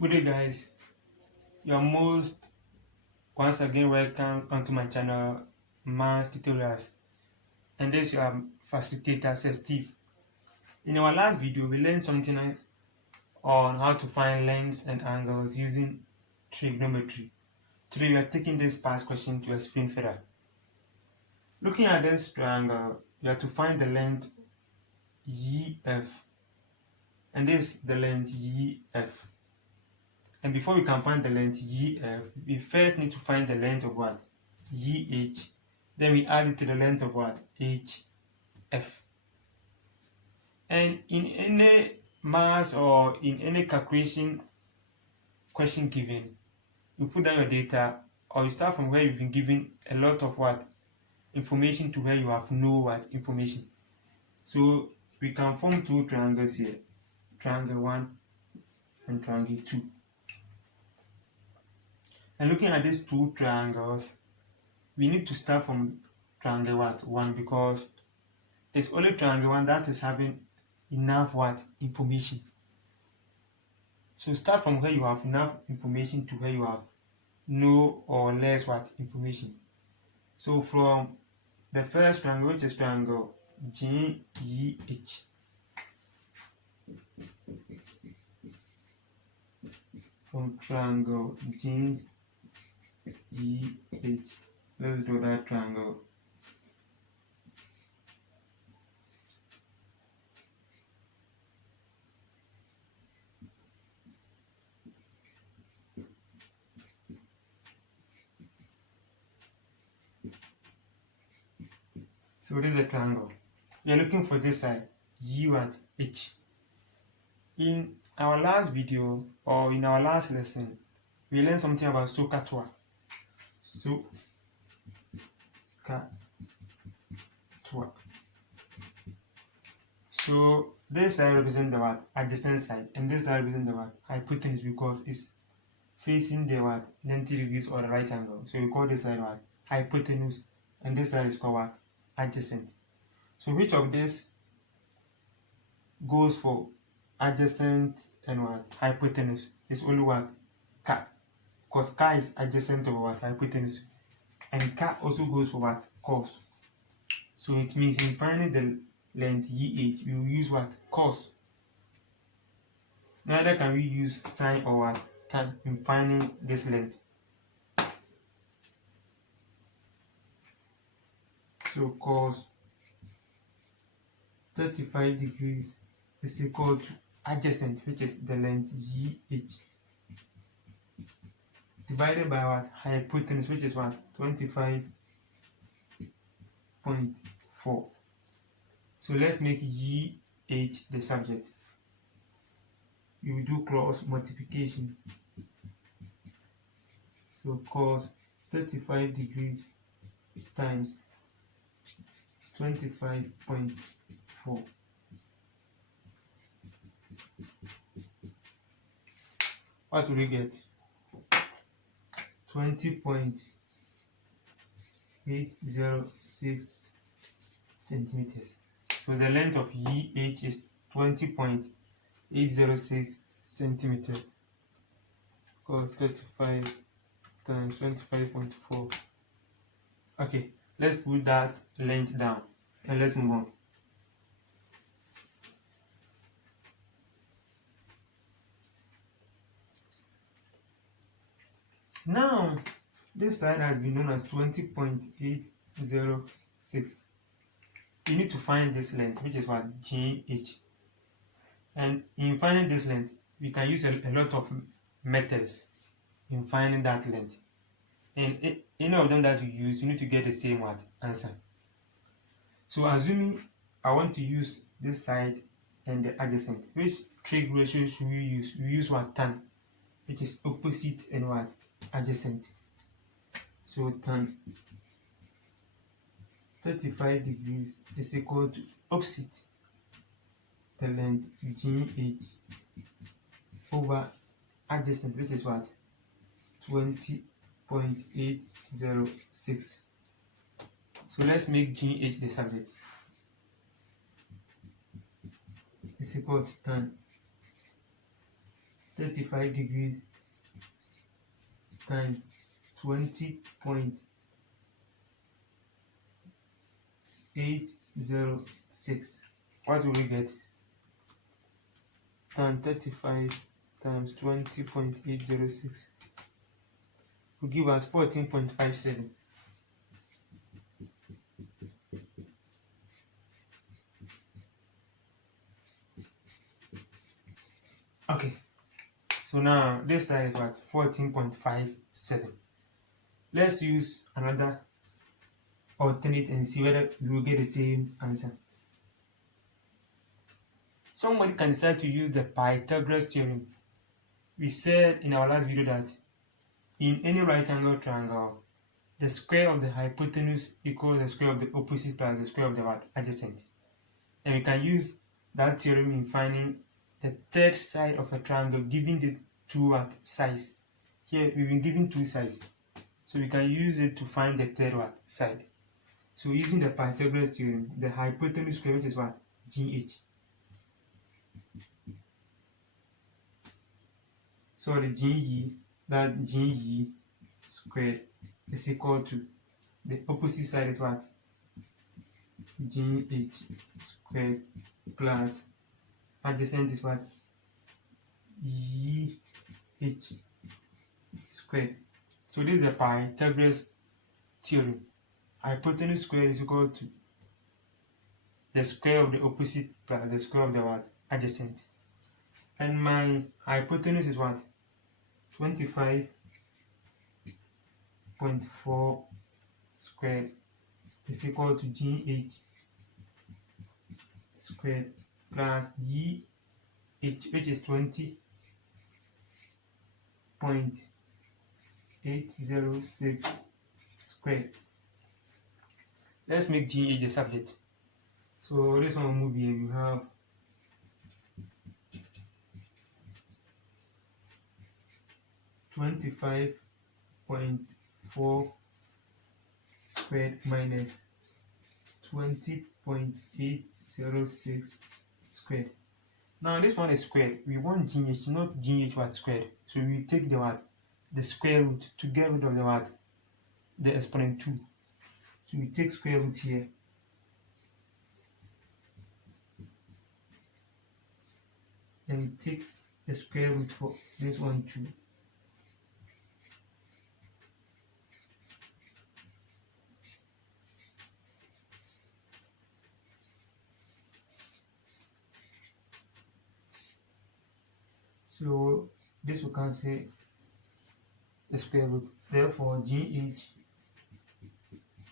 Good day, guys. You're most once again welcome onto my channel, Maths Tutorials, and this is your facilitator, Steve. In our last video, we learned something on how to find lengths and angles using trigonometry. Today, we are taking this past question to explain further. Looking at this triangle, you have to find the length EF, and this is the length EF. And before we can find the length EF, we first need to find the length of what? EH. Then we add it to the length of what? HF. And in any mass or in any calculation question given, you put down your data, or you start from where you've been given a lot of what? Information to where you have no what? Information. So we can form two triangles here. Triangle 1 and triangle 2. And looking at these two triangles, we need to start from triangle 1 because it's only triangle 1 that is having enough what? Information. So start from where you have enough information to where you have no or less what? Information. So from the first triangle, which is triangle GEH, from triangle GEH, let's draw that triangle. So this is a triangle. We are looking for this side, H. In our last video or in our last lesson, we learned something about SOHCAHTOA. So this side represents the what? Adjacent side, and this side represents the what? Hypotenuse, because it's facing the what? 90 degrees or the right angle. So we call this side what? Hypotenuse, and this side is called what? Adjacent. So which of this goes for adjacent and what? Hypotenuse? It's only what? K. Because K is adjacent of what? Hypotenuse. And K also goes for what? Cos. So it means in finding the length EH, we will use what? Cos. Neither can we use sine or what? Tan in finding this length. So cos 35 degrees is equal to adjacent, which is the length EH, divided by what? Hypotenuse, which is what? 25.4. So let's make EH the subject. You will do cross multiplication. So cos 35 degrees times 25.4. What will we get? 20.806 centimeters. So the length of EH is 20.806 centimeters. Cos 35 times 25.4. Okay, let's put that length down and let's move on. Now, this side has been known as 20.806. You need to find this length, which is what? GH. And in finding this length, we can use a lot of methods in finding that length. And any of them that you use, you need to get the same what? Answer. So assuming I want to use this side and the adjacent, which trig ratio should we use? We use what? Tan, which is opposite and what? Adjacent. So tan 35 degrees is equal to opposite the length GH over adjacent, which is what? 20.806. So let's make GH the subject. Is equal to tan 35 degrees times 20.806. What will we get? Tan 35 times 20.806 will give us 14.57. Okay, so now this side is what? 14.57. Let's use another alternate and see whether we will get the same answer. Somebody can decide to use the Pythagoras theorem. We said in our last video that in any right angle triangle, the square of the hypotenuse equals the square of the opposite plus the square of the what? Adjacent. And we can use that theorem in finding the third side of a triangle given the two what? Sides. Here we've been given two sides, so we can use it to find the third what? Side. So using the Pythagoras theorem, the hypotenuse square, which is what? GH. So the GE, that GE squared is equal to the opposite side is what? GH squared plus adjacent is what? EH squared. So this is the Pythagoras theorem. Hypotenuse squared is equal to the square of the opposite plus the square of the what? Adjacent. And my hypotenuse is what? 25.4 squared is equal to GH squared plus EH, which is 20.806 squared. Let's make GH the subject. So this one will move here. You have 25.4 squared minus 20.806 squared. Now this one is squared. We want GH, not GH what squared. So we take the what? The square root to get rid of the what? The exponent 2. So we take square root here. And we take the square root for this one too. So this we can say the square root. Therefore, GH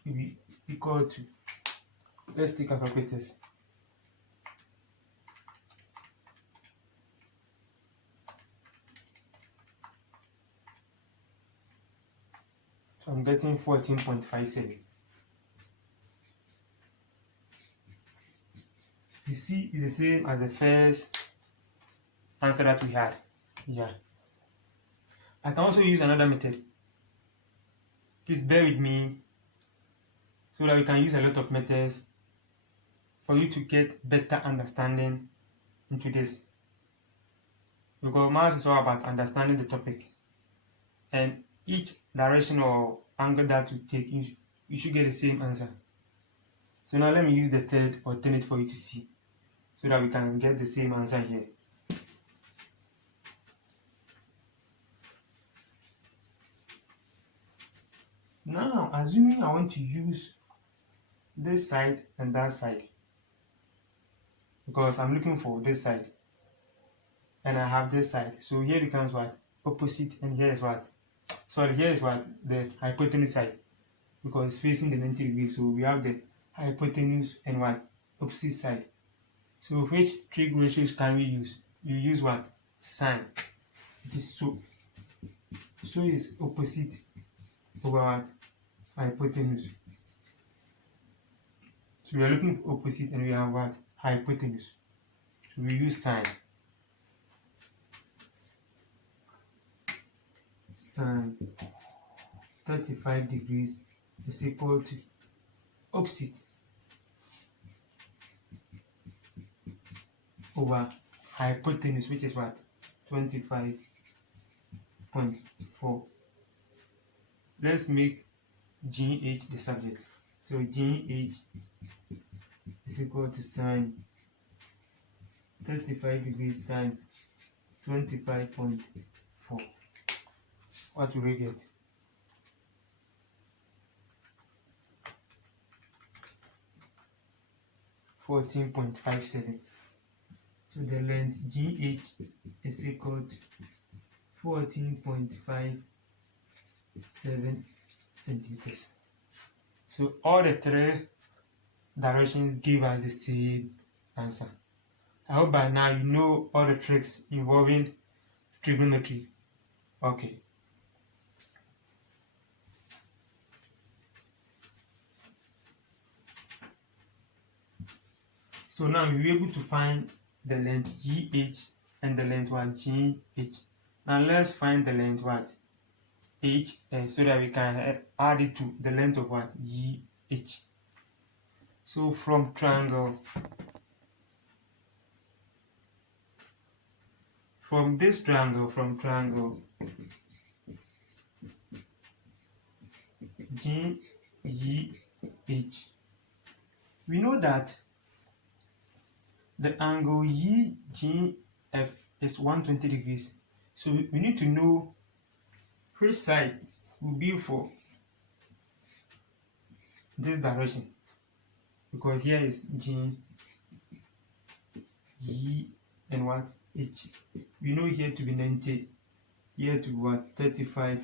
will be equal to, let's take our calculators. So I'm getting 14.57. You see, it's the same as the first answer that we had. Yeah. I can also use another method. Please bear with me so that we can use a lot of methods for you to get better understanding into this. Because maths is all about understanding the topic. And each direction or angle that you take, you should get the same answer. So now let me use the third alternate for you to see, so that we can get the same answer here. Now, assuming I want to use this side and that side, because I'm looking for this side and I have this side. So here becomes what? Opposite, and here is what? Sorry, here is what? The hypotenuse side, because it's facing the 90 degrees. So we have the hypotenuse and what? Opposite side. So which trig ratios can we use? You use what? Sine. It is so. So is opposite over what? Hypotenuse. So we are looking for opposite and we have what? Hypotenuse. So we use sine. Sine 35 degrees is equal to opposite over hypotenuse, which is what? 25.4. Let's make GH the subject. So GH is equal to sine 35 degrees times 25.4. What will we get? 14.57. So the length GH is equal to 14.57 centimeters. So all the three directions give us the same answer. I hope by now you know all the tricks involving trigonometry. Okay. So now you'll be able to find the length GH and the length what GH. Now let's find the length what HF so that we can add it to the length of what GH. So from this triangle, from triangle GEH, we know that the angle EGF is 120 degrees. So we need to know which side will be for this direction, because here is G, E, and what H. We know here to be 90, here to be what 35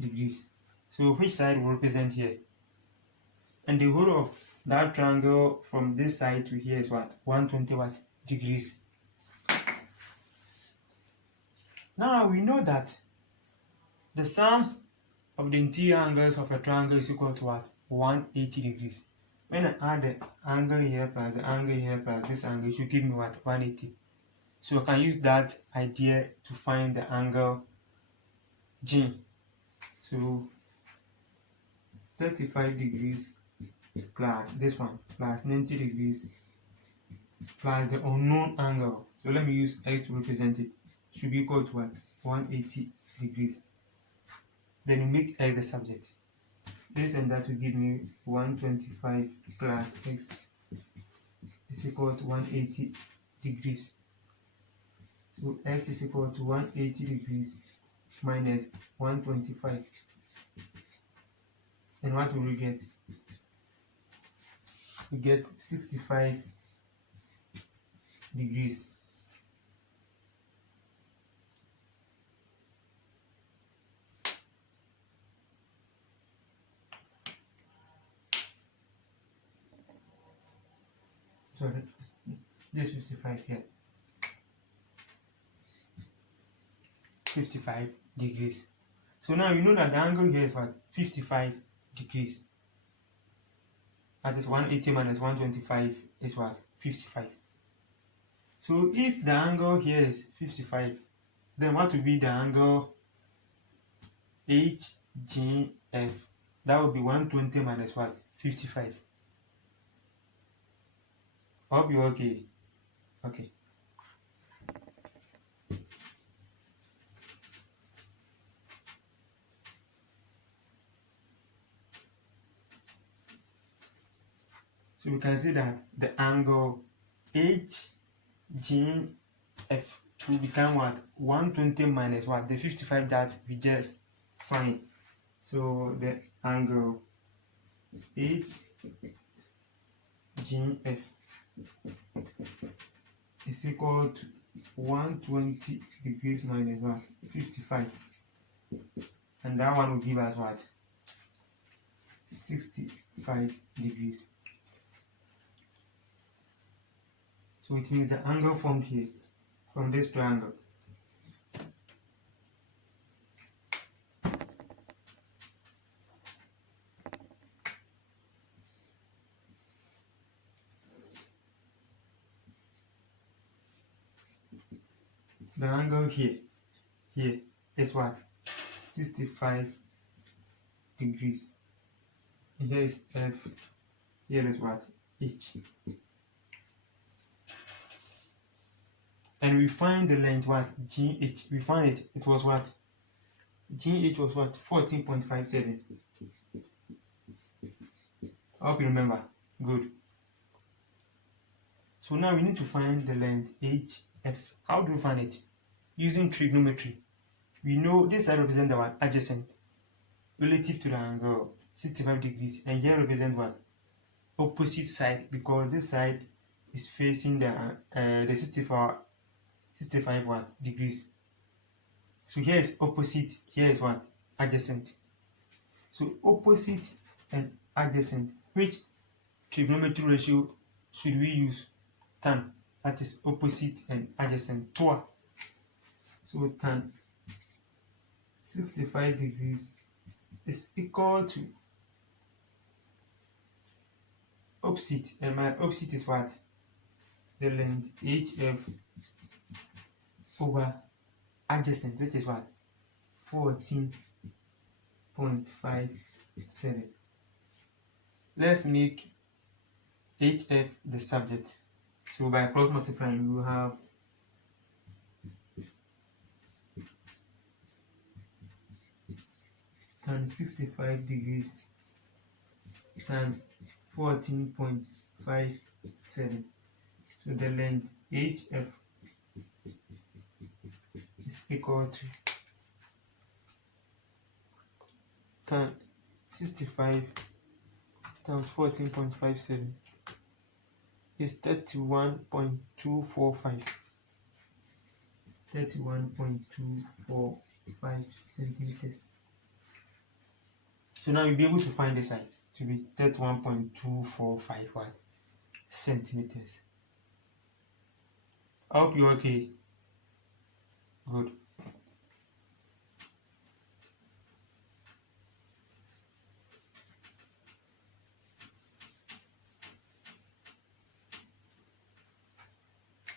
degrees. So which side will represent here? And the whole of that triangle from this side to here is what 120 what degrees. Now we know that the sum of the interior angles of a triangle is equal to what 180 degrees. When I add the angle here plus the angle here plus this angle, it should give me what 180. So I can use that idea to find the angle G. So 35 degrees plus this one plus 90 degrees plus the unknown angle. So let me use X to represent it. Should be equal to what 180 degrees. Then you make X the subject. This and that will give me 125 plus X is equal to 180 degrees. So X is equal to 180 degrees minus 125. And what will we get? We get 65 degrees. Sorry, this 55 here. 55 degrees. So now you know that the angle here is what 55 degrees. That is 180 minus 125 is what 55. So if the angle here is 55, then what will be the angle HGF? That would be 120 minus what 55. Hope you're okay. Okay. So we can see that the angle HGF will become what 120 minus what the 55 that we just find. So the angle HGF is equal to 120 degrees minus what 55, and that one will give us what 65 degrees. So it means the angle formed here from this triangle the angle here is what 65 degrees. Here is F, here is what H. and we find the length what GH. We find it. It was what GH was what 14.57. I hope you remember. Good. So now we need to find the length HF. How do we find it? Using trigonometry. We know this side represents our adjacent relative to the angle 65 degrees, and here represent what? Opposite side, because this side is facing the 65 what degrees. So here is opposite, here is what? Adjacent. So opposite and adjacent, which trigonometry ratio should we use? Tan. That is opposite and adjacent. Twa. So tan 65 degrees is equal to opposite, and my opposite is what? The length HF over adjacent, which is what? 14.57. Let's make HF the subject. So by cross multiplying, we will have tan 65 degrees times 14.57. So the length HF is equal to tan 65 times 14.57 is 31.245. 31.245 centimeters. So now you'll be able to find the side to be 31.245 centimeters. I hope you're okay. Good.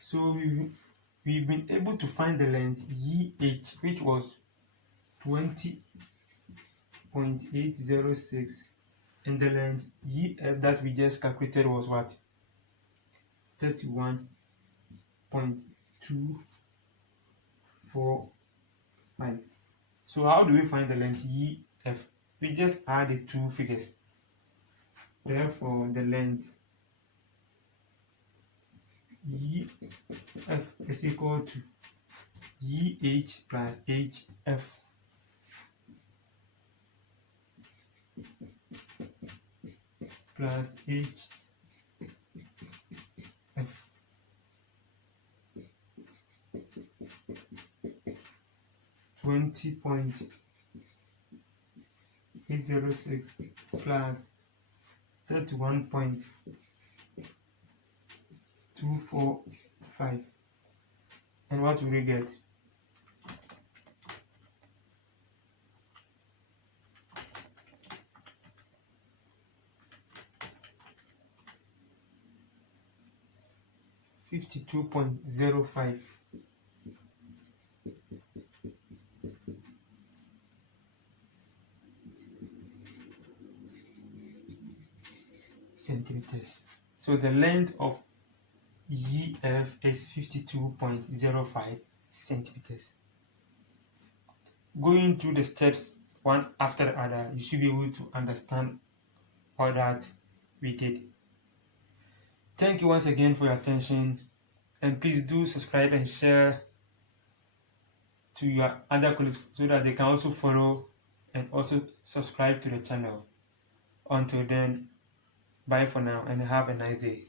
So we've been able to find the length EH, which was 20.806, and the length EF that we just calculated was what? 31.245. So how do we find the length EF? We just add the two figures. Therefore, the length EF is equal to EH plus HF. Plus HF. 20.806 plus 31.245. And what will we get? $52.05 centimeters. So the length of EF is 52.05 centimeters. Going through the steps one after the other, you should be able to understand all that we did. Thank you once again for your attention, and please do subscribe and share to your other colleagues so that they can also follow and also subscribe to the channel. Until then, bye for now and have a nice day.